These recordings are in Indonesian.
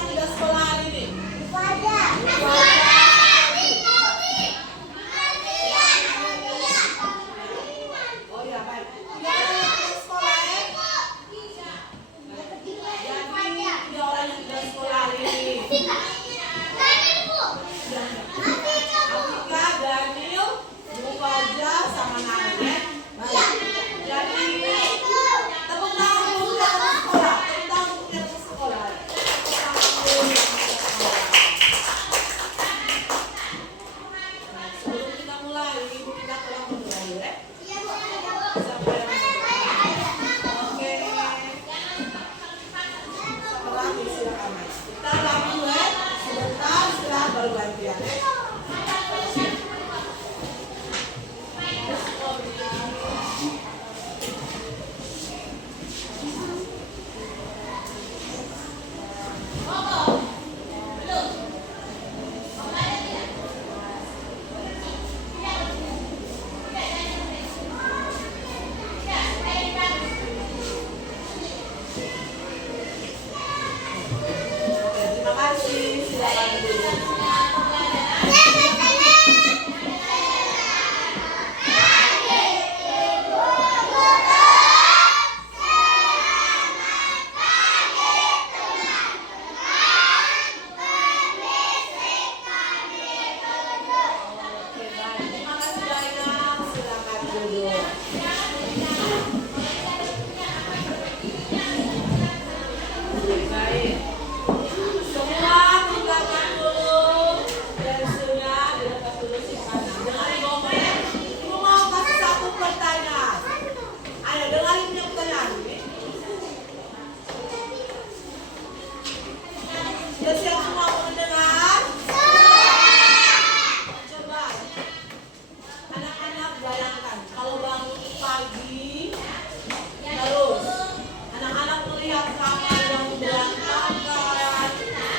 yang udah sekolah hari ini? Oh ya baik. Tiga orang yang udah sekolah ya? Jadi tiga orang yang udah sekolah hari ini. Atika, Daniel, Mufaja, sama Nane. Baik. Jadi tepuk tangan dulu yang ke sekolah. Tepuk tangan untuk yang ke sekolah. Tepuk tangan dulu yang ke sekolah. Nah, sebelum kita mulai, ibu kita tolong berdoa ya. Siapa yang mau? Oke. Siapa lagi silakan Mas. Kita lagi ya. Sebentar setelah baru gantian ya. Oke, terima kasih. Silakan duduk. Oke, baik. Terima kasih banyak. Silakan duduk. Baik. Semua tinggalkan dulu pensilnya, dilepas dulu simpanan. Dengarin ngomong ya. Ibu mau kasih satu pertanyaan. Ayo dengarin punya pertanyaan. Sudah siap semua mau mendengar? Coba anak-anak bayangkan kalau bangun pagi terus anak-anak melihat kamar yang berantakan,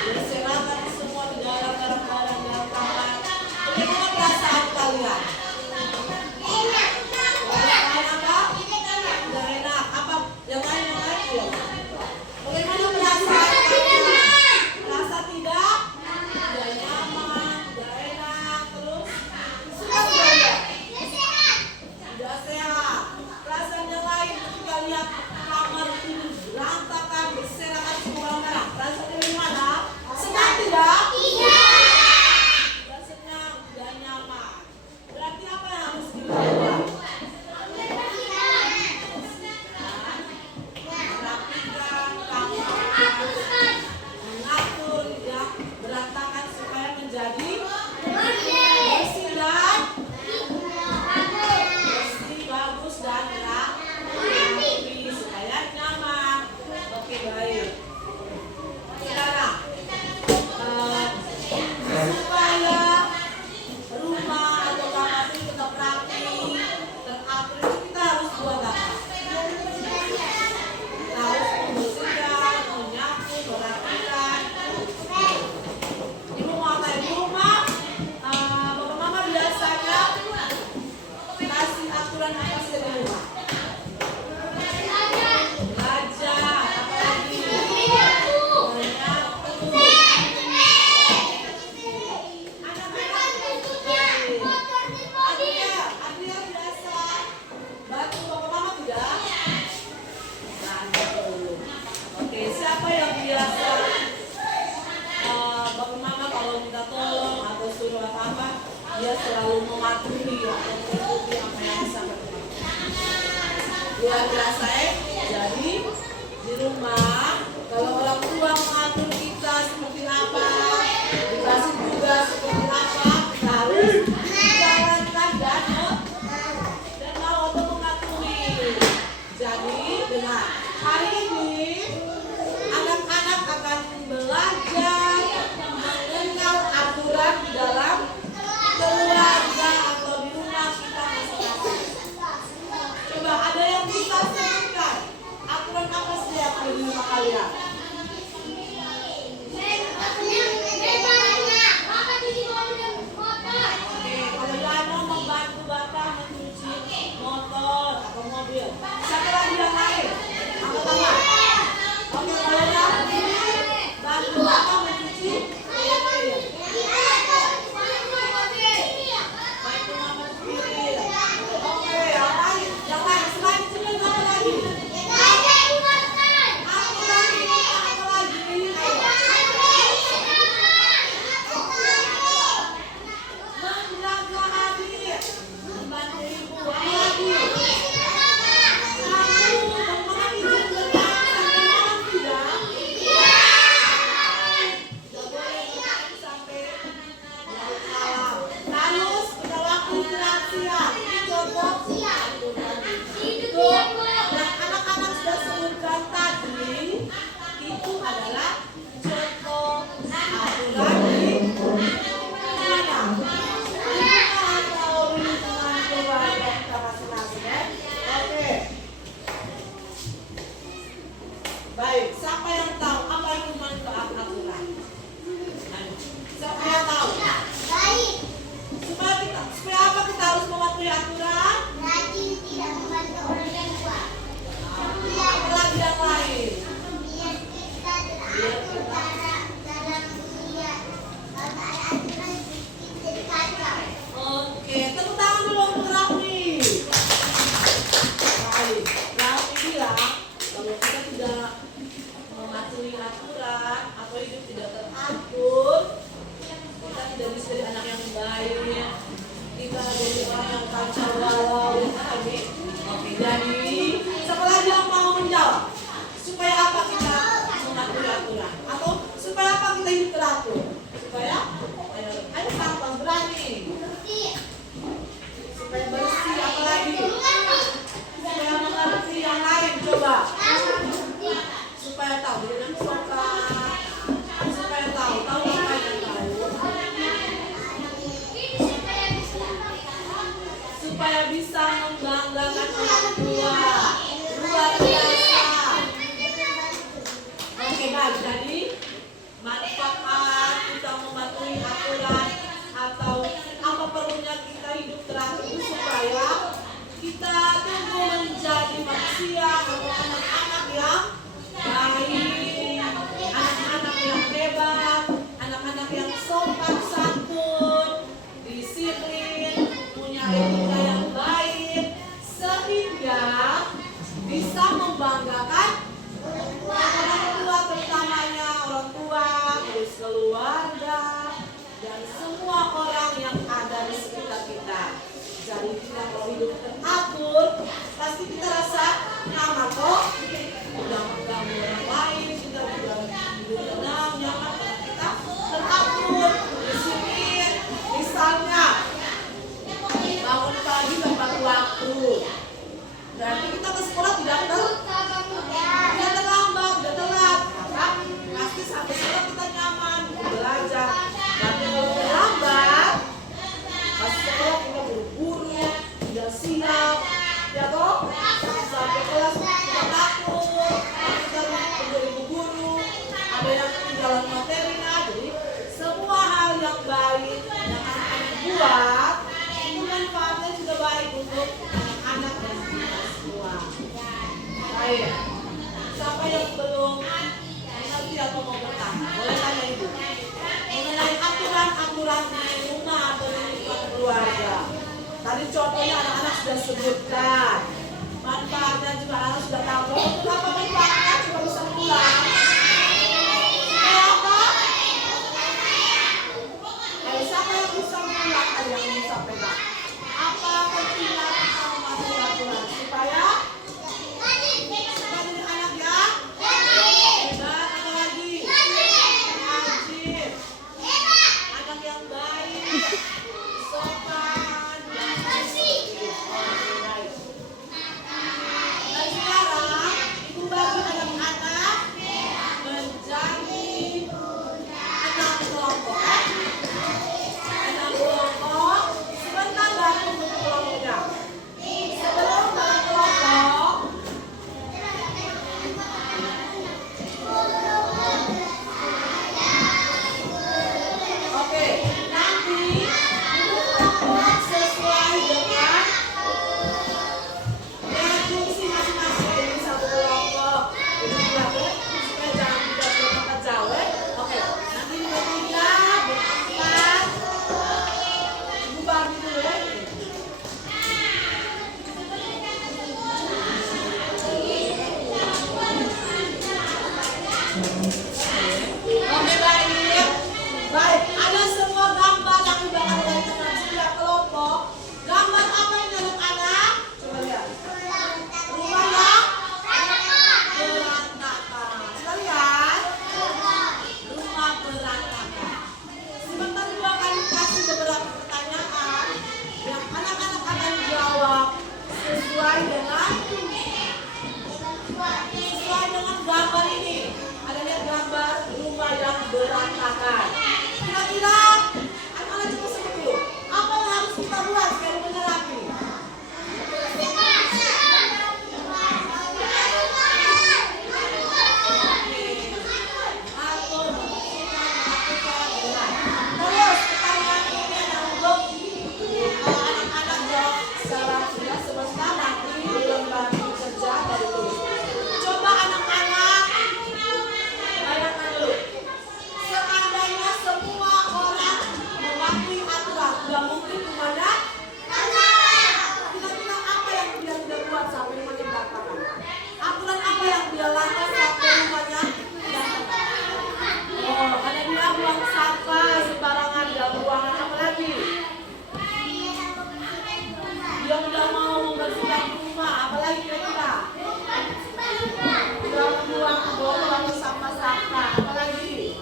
berserakan semua di dalam barang-barang dalam kamar. Bagaimana perasaan kalian? Perasaan apa? Tidak enak. Apa? Yang lain ya? Bagaimana perasaan kalian? Rasa tidak? Tidak nyaman, tidak enak, terus tidak sehat. Perasaan yang lain ketika lihat kamar ini berantakan, berserakan semua barang-barang. Rasanya gimana? Senang tidak? Tidak senang, tidak nyaman. Berarti apa yang harus kita lakukan? Merapikan kamar, mengatur ya berantakan supaya menjadi bersih dan bersih, bagus dan rapi supaya nyaman. Oke baik. Sekarang supaya rumah atau kamar ini tetap rapi, teratur itu kita harus buat apa? Kita harus membersihkan, menyapu, merapikan. Ibu mau apa di rumah? Bapak mama biasanya kasih aturan apa sih di rumah? Belajar, apa lagi? Menyapu. Adria biasa bantu bapak mama tidak? Bantu. Oke, siapa yang biasa bapak mama kalau minta tolong atau suruh apa-apa dia selalu mematuhi atau mengikuti apa yang disampaikan? Luar biasa ya. Jadi di rumah kalau orang tua mengatur kita seperti apa, dikasih tugas seperti apa, kita harus jalankan dan mau untuk mengaturi. Jadi dengan hari ini anak-anak akan belajar mengenal aturan di dalam keluarga atau di rumah kita masing-masing. Coba ada yang bisa sebutkan aturan apa sih yang ada di rumah kalian? hidup teratur. Supaya ayo sampah berani. Supaya bersih, apalagi supaya mengerti yang lain, coba. Supaya tahu dengan sopan, supaya tahu apa yang tahu, supaya bisa membanggakan orang tua. Luar biasa. Oke baik, jadi manfaat kita mematuhi aturan atau apa perlunya kita hidup teratur itu supaya kita tumbuh menjadi manusia atau anak-anak yang baik, anak-anak yang hebat, anak-anak yang sopan santun, disiplin, punya etika yang baik, sehingga bisa membanggakan orang tua, terutamanya orang tua, terus keluarga, dan semua orang yang ada di sekitar kita. Jadi kita kalau hidup teratur, pasti kita rasa nyaman kok. Udah mengganggu orang lain, kita juga hidup tenang, nyaman karena kita teratur, disiplin. Misalnya bangun pagi tepat waktu. Berarti kita ke sekolah tidak terlambat, tidak telat. Maka pasti sampai sekolah kita nyaman, belajar. Tapi kalau terlambat, pas sekolah kita buru-buru, tidak siap, ya toh? Sampai kelas kita takut, kita menjadi guru, ada yang ketinggalan materinya. Jadi semua hal yang baik yang anak-anak buat itu manfaatnya juga baik untuk anak-anak dan kita semua. Baik, siapa yang belum mengerti atau mau bertanya, boleh tanya ibu mengenai aturan-aturan di rumah atau di lingkungan keluarga. Tadi contohnya anak-anak sudah sebutkan, manfaatnya juga anak sudah tahu. Untuk apa manfaatnya? Coba bisa ulang. Apa? Siapa yang bisa mengulang tadi yang disampaikan? Apa pentingnya kita mematuhi aturan supaya jadi anak yang hebat, apa lagi? Rajin, anak yang baik, sopan, dan bersih. Oke, baik. Dan sekarang ibu bagi anak-anak menjadi 6 kelompok. 6 kelompok. Sebentar lagi untuk kelompoknya. Sebelum ke kelompok, oke, nanti untuk kelompok sesuai dengan fungsi masing-masing. Jadi satu kelompok itu dilakukan supaya jangan tidak berkata jauh. Oke, nanti bertiga, berempat, ibu bagi dulu ya. Oke, baik. Baik, ada semua gambar yang diberikan dari teman setiap kelompok. Gambar apa ini anak-anak? Coba lihat. Rumah yang berantakan. Coba lihat. Rumah berantakan. Sebentar dulu akan kasih beberapa pertanyaan yang anak-anak akan jawab sesuai dengan gambar ini. Ada lihat gambar rumah yang berantakan. Kira-kira anak-anak coba sebut dulu. Apa yang harus kita buat supaya rumahnya rapi? Atau melakukan dengan. Terus pertanyaan ini yang untuk anak-anak jawab secara sudah sebentar nanti belum bantu kerja dari tulis. Coba anak-anak bayangkan dulu. Seandainya semua orang mematuhi aturan, nggak mungkin rumahnya kira-kira apa yang dia tidak buat sampai rumahnya berantakan? Aturan apa yang dia langgar sampai rumahnya berantakan? Oh, ada dia buang sampah sembarangan, dia buangan apa lagi? Dia udah mau membersihkan rumah, apalagi kira-kira? Udah membuang botol atau sampah-sampah, apalagi?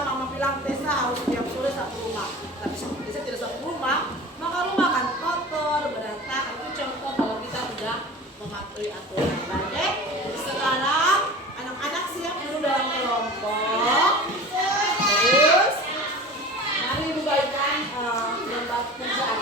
Mama bilang Tessa harus tiap sore satu rumah. Tapi Tessa tidak satu rumah, maka rumah akan kotor, berantakan. Itu contoh kalau kita tidak mematuhi aturan. Baik, jadi sekarang anak-anak siap dulu dalam kelompok. Terus, mari Ibu bagikan lembar kerjaan.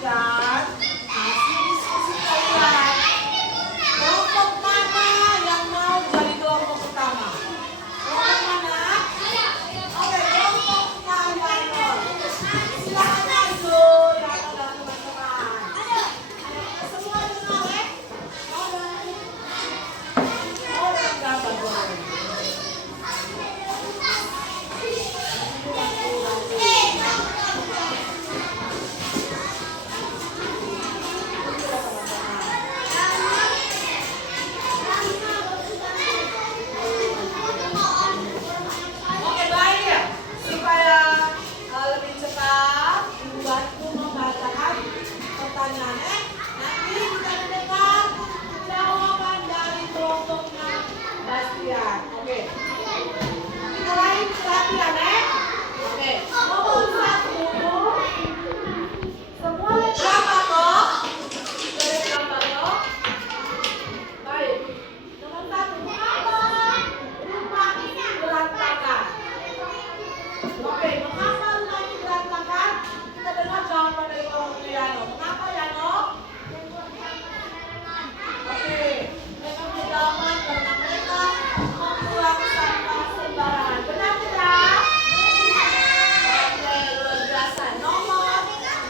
perhatian, kasih diskusi kalian. Kelompok mana yang mau jadi kelompok pertama? Kelompok mana? Oke, kelompok Mayanor. Silakan maju ya teman-teman. Semua dengar ya? Oh, enggak bagus. Oke, baik ya. Supaya lebih cepat, Ibu bantu membacakan pertanyaannya. Nanti kita mendengar jawaban dari kelompoknya Bastian. Oke. Kita lain perhatian ya. Oke. Nomor 1. Semua berapa toh? Berapa toh? Baik. Nomor 1. Mengapa rumah ini berantakan? Oke, mengapa rumah ini berantakan? Kita dengar jawaban dari kelompok Yano. Mengapa Yano? Oke, mereka menjawab karena mereka membuang sampah sembarangan. Benar tidak? Oke, luar biasa. Nomor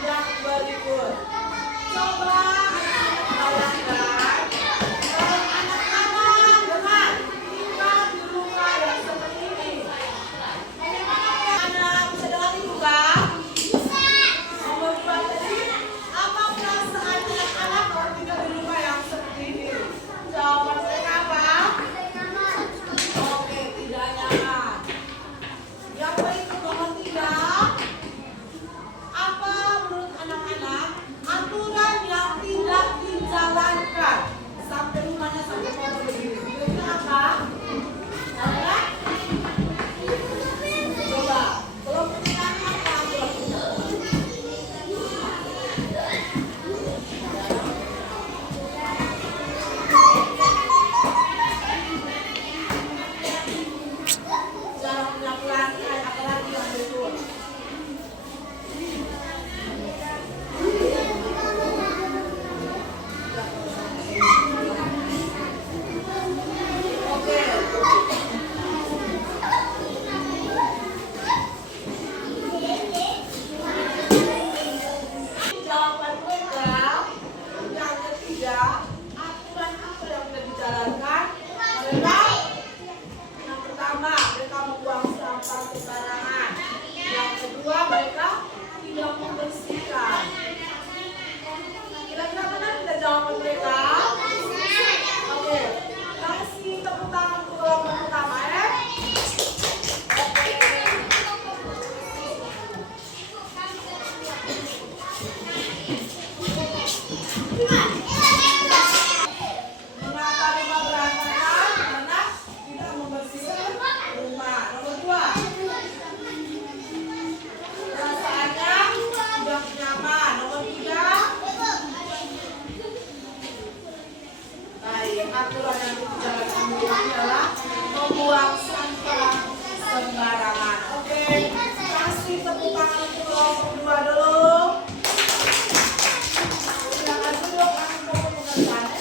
yang berikut. Coba anak-anak bayangkan, kalau anak-anak dengar tinggal di rumah yang seperti ini. Bagaimana anak bisa dengar ibu kan? Nomor 2 tadi, apa perasaan anak-anak kalau tinggal di rumah yang seperti ini? Jawaban mereka apa? Oke, tidak nyaman. Yang berikut nomor 3, apa menurut anak-anak aturan yang tidak dijalankan sampai rumahnya sampai kotor begini? Kira-kira apa? Ada? Coba, kalau pertanyaan apa aturannya? Jangan menyapu lantai, apalagi yang berikut. Oke. Jawaban mereka yang ketiga, aturan apa yang tidak dijalankan? Mereka yang pertama, mereka membuang sampah sembarangan. Yang kedua, mereka tidak membersihkan. Kira-kira benar tidak jawaban mereka? Oke, kasih tepuk tangan untuk kelompok pertama ya. Oke. Mengapa rumah berantakan? Karena tidak membersihkan rumah. Nomor 2, perasaannya tidak nyaman. Nomor 3, baik, aturan yang dijalankan adalah membuang sampah sembarangan. Oke, kasih tepuk tangan untuk kelompok 2 dulu. Silakan duduk, kasih tepuk pengertiannya.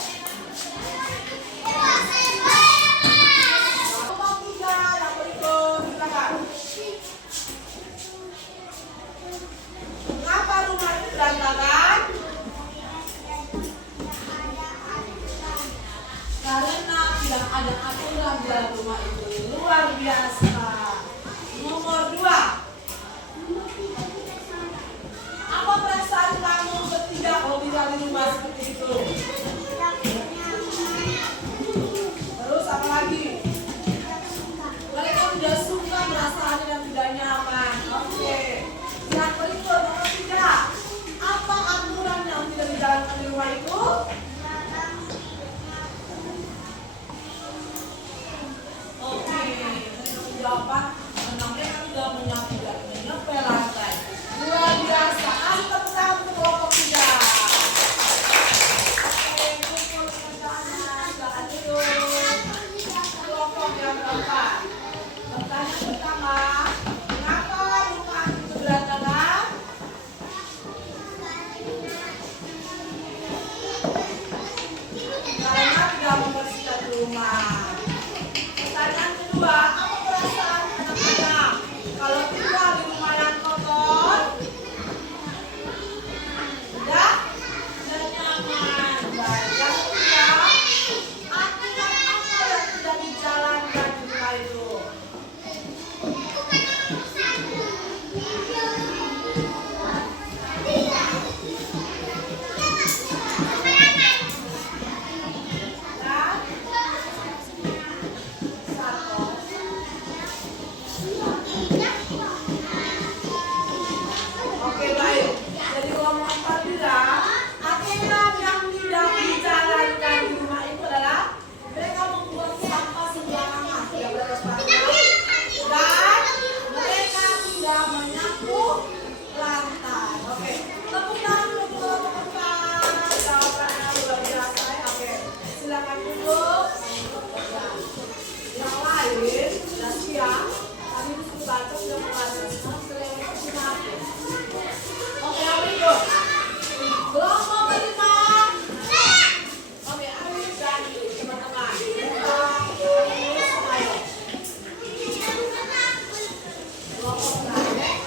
Kelompok 3 yang berikut, silakan. Mengapa rumah ini berantakan? Karena tidak ada aturan dalam rumah itu. Luar biasa. Nomor 2, apa perasaan kamu bertiga kalau tinggal di rumah seperti itu? Terus apa lagi? Mereka tidak suka merasakan dan tidak nyaman. Oke. Yang berikut nomor 3, apa aturan yang tidak dijalankan di rumah itu? Oke, mereka menjawab karena mereka tidak menyapu dan menyepel lantai. Luar biasa. Kasih tepuk tangan untuk kelompok 3. Oke, kumpul pekerjaan. Silakan duduk. Kelompok yang keempat. Pertanyaan pertama, mengapa rumah itu berantakan? Oke, apa itu? Kelompok kelima. Oke, ayo berani teman-teman. Ayo. Kelompok terakhir.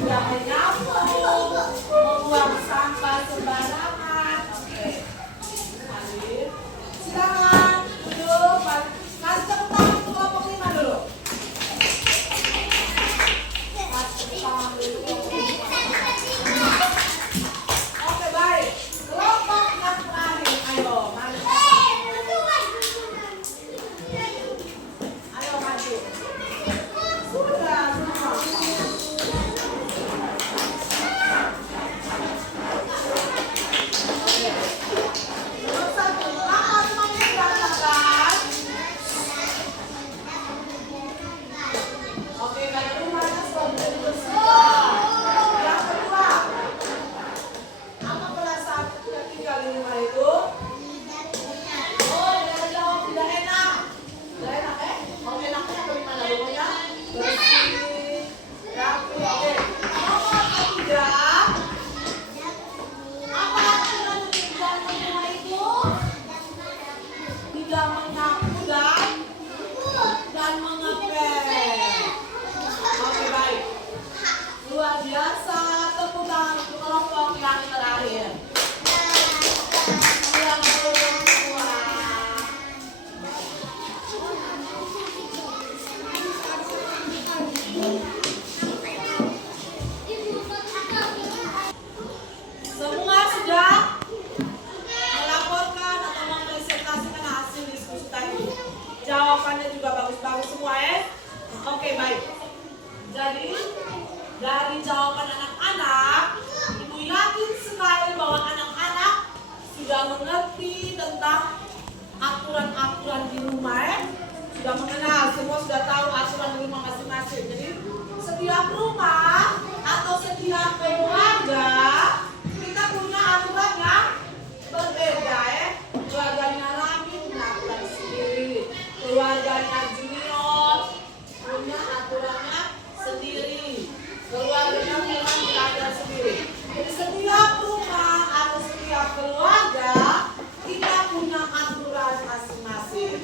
Siapa yang jawabannya juga bagus-bagus semua ya. Oke, baik. Jadi dari jawaban anak-anak, Ibu yakin sekali bahwa anak-anak sudah mengerti tentang aturan-aturan di rumah ya. Sudah mengenal, semua sudah tahu aturan di rumah masing-masing. Jadi setiap rumah atau setiap keluarga kita punya aturan yang berbeda ya. Keluarganya Rami punya aturan sendiri, keluarganya Junior punya aturannya sendiri, keluarganya Milan punya aturan sendiri. Jadi setiap rumah atau setiap keluarga kita punya aturan masing-masing.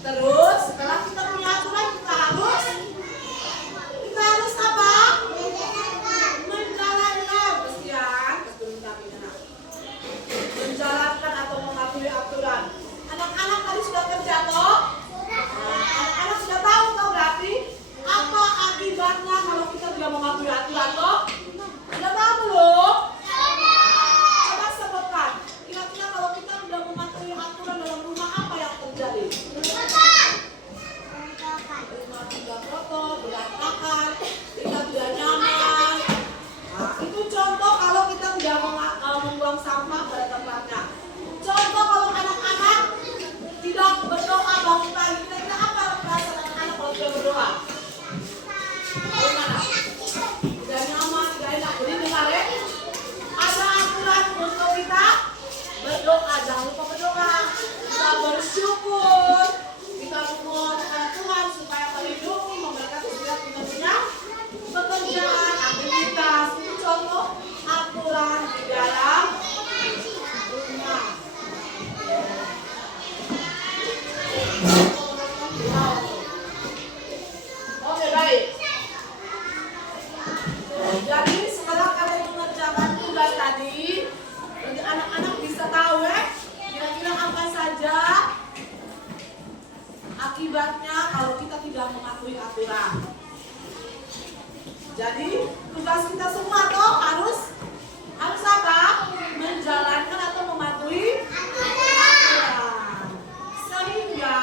Terus setelah kita punya aturan kita harus apa? Menjalankan, Christian. Menjalankan atau mematuhi aturan. Anak-anak tadi sudah kerja toh? akibatnya kalau kita tidak mematuhi aturan. Jadi tugas kita semua toh harus apa? Menjalankan atau mematuhi aturan. Sehingga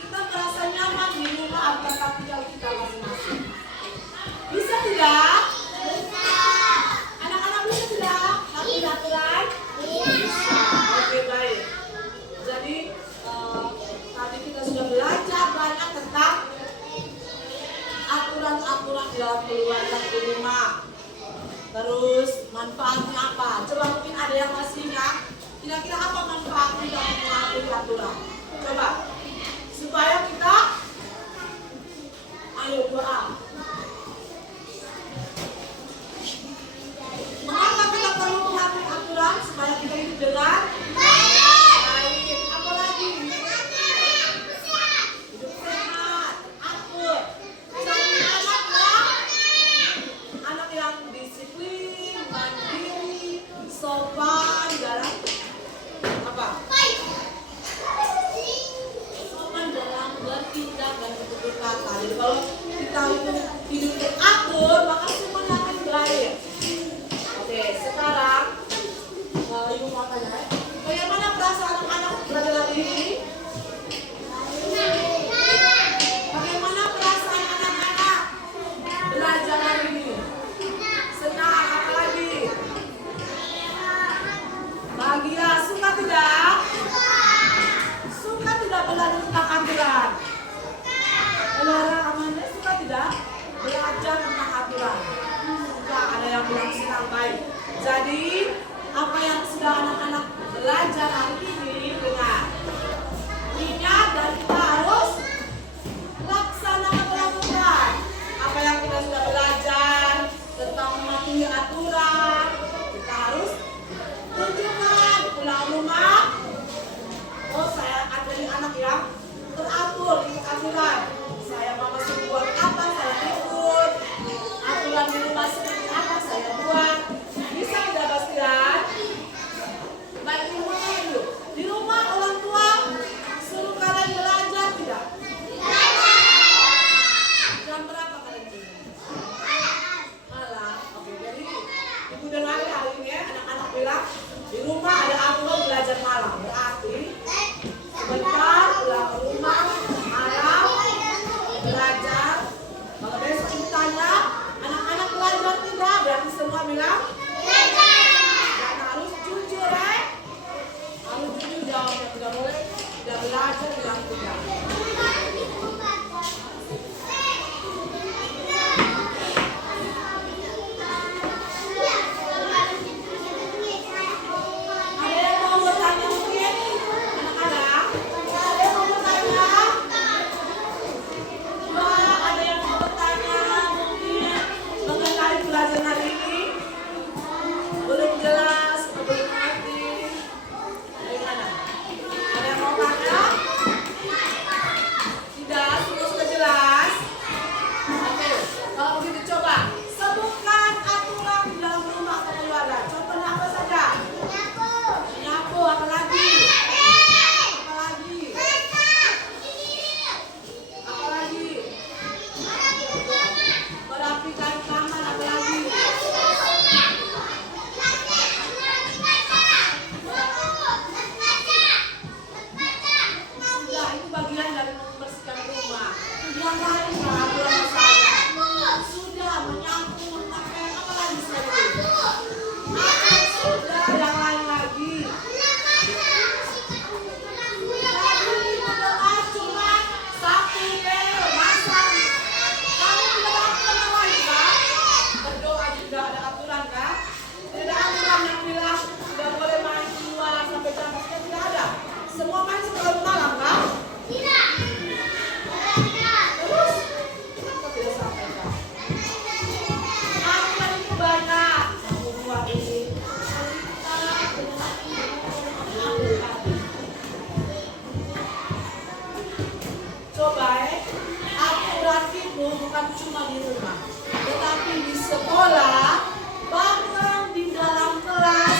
kita merasa nyaman di rumah atau tempat tinggal kita masing-masing. Bisa tidak? Bisa. Anak-anak bisa tidak? Mematuhi aturan? Bisa. Oke, baik. Jadi tadi kita sudah belajar banyak tentang aturan-aturan dalam keluarga di rumah. Terus manfaatnya apa? Coba mungkin ada yang masih ingat. Kira-kira apa manfaatnya dalam mematuhi aturan? Coba. Supaya kita ayo doa. Mengapa kita perlu mematuhi aturan? Supaya kita hidup dengan baik. Apa lagi? Hidup sehat, akur. Jadi anak yang disiplin, mandiri, sopan dalam apa? Sopan dalam bertindak dan bertutur kata. Jadi kalau kita hidup teratur, maka semuanya akan baik. Oke, sekarang ibu mau tanya, bagaimana perasaan anak-anak belajar hari ini? Bagaimana perasaan anak-anak belajar hari ini? Senang, apa lagi? Bahagia, suka tidak? Suka tidak belajar tentang aturan? Saudara Amanda suka tidak belajar tentang aturan? Suka, ada yang bilang senang, baik. Jadi apa yang sudah anak-anak belajar hari ini dengar. Ingat dan kita harus laksanakan aturan. Apa yang kita sudah belajar tentang mematuhi aturan, kita harus tunjukkan pulang rumah. Oh, saya jadi anak yang teratur, ikut aturan. Saya mau masuk buat apa, saya ikut. Aturan di rumah seperti apa, saya buat. Bisa tidak Bastian? Baik di rumah dulu. Di rumah orang tua suruh kalian belajar tidak? Jam berapa kalian tidur? Malam. Oke, jadi ibu dengar hari ini ya, anak-anak bilang di rumah ada aturan belajar malam. Berarti sebentar pulang ke rumah malam belajar. Kalau besok ibu tanya anak-anak belajar tidak, berarti semua bilang dan harus jujur harus jujur jawabnya, tidak boleh tidak belajar bilang tidak. Ada yang mau bertanya mungkin? Anak-anak? Ada yang mau bertanya? Wah, ada yang mau bertanya mungkin mengenai pelajaran hari ini? Belum jelas, belum ngerti. Bagaimana? Ada yang mau tanya? Tidak, semua sudah jelas. Oke, kalau begitu coba sebutkan aturan di dalam rumah atau keluarga. Contohnya apa saja? Menyapu, apa lagi? Apa lagi? Apa lagi? Merapikan kamar, apa lagi? Sudah, itu bagian dari membersihkan rumah. Yang lain nggak ada masalah. Sudah, menyapu, memakai, apa lagi sekali? Sudah, yang lain lagi. Tadi berdoa cuma satu mil, masak. Kamu tidak ada aturan lain kan? Berdoa juga ada aturan kan? Tidak ada aturan yang bilang tidak boleh main keluar sampai jam 10, tidak ada. Semua main sebelum malam kan? Terus kenapa tidak sampaikan? Aturan itu banyak. Aku buat ini. Coba aturan itu bukan cuma di rumah, tetapi di sekolah, bahkan di dalam kelas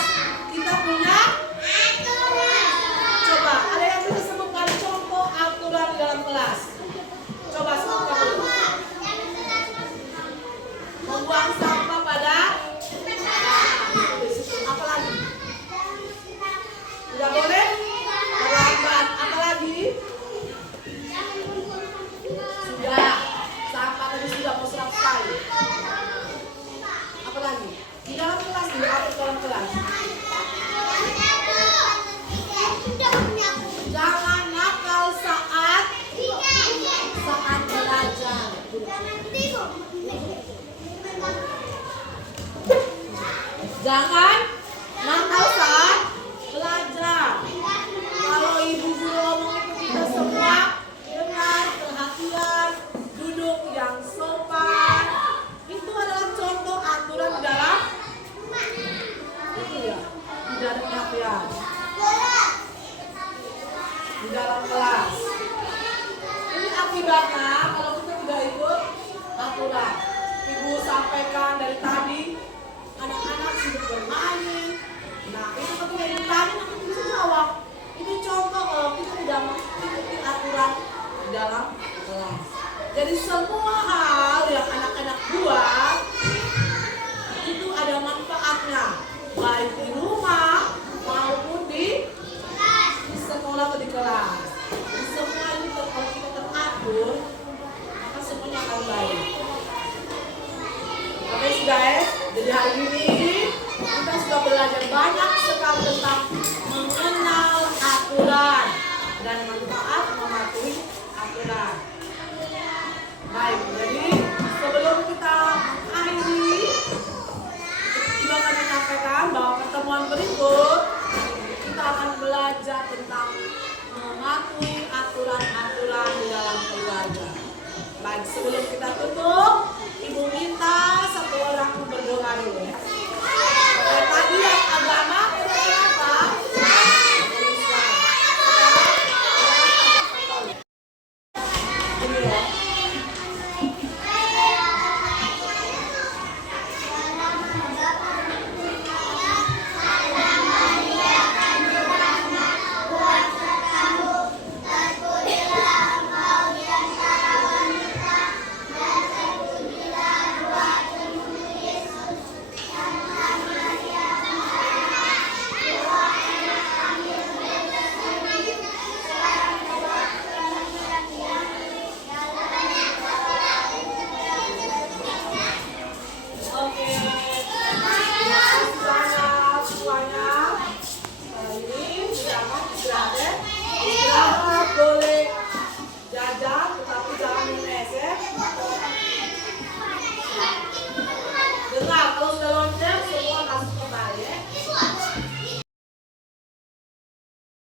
kita punya aturan. Coba ada yang bisa sebutkan contoh aturan di dalam kelas? kelas. Jangan nakal saat belajar. Jangan nakal saat belajar. Kalau ibu guru ngomong itu kita semua dengar, perhatian, duduk yang sopan. Itu adalah contoh aturan di dalam itu ya, di dalam perhatian, di dalam kelas. Ini akibatnya kalau kita tidak ikut aturan. Ibu sampaikan dari tadi, anak-anak sibuk bermain. Nah, itu ketika ibu tanya, nanti bisa jawab. Ini contoh kalau kita tidak mengikuti aturan di dalam kelas. Jadi semua hal yang anak-anak buat itu ada manfaatnya, baik di rumah maupun di sekolah atau di kelas. Jadi semua ini kalau kita teratur, maka semuanya akan baik. Oke guys, jadi hari ini kita sudah belajar banyak sekali tentang mengenal aturan dan manfaat mematuhi aturan. Baik, jadi sebelum kita mengakhiri, juga kami sampaikan bahwa pertemuan berikut kita akan belajar tentang mematuhi aturan-aturan di dalam keluarga. Baik, sebelum kita tutup, Ibu minta satu orang berdoa dulu ya. Tadi yang agama kira-kira apa? Ini ya.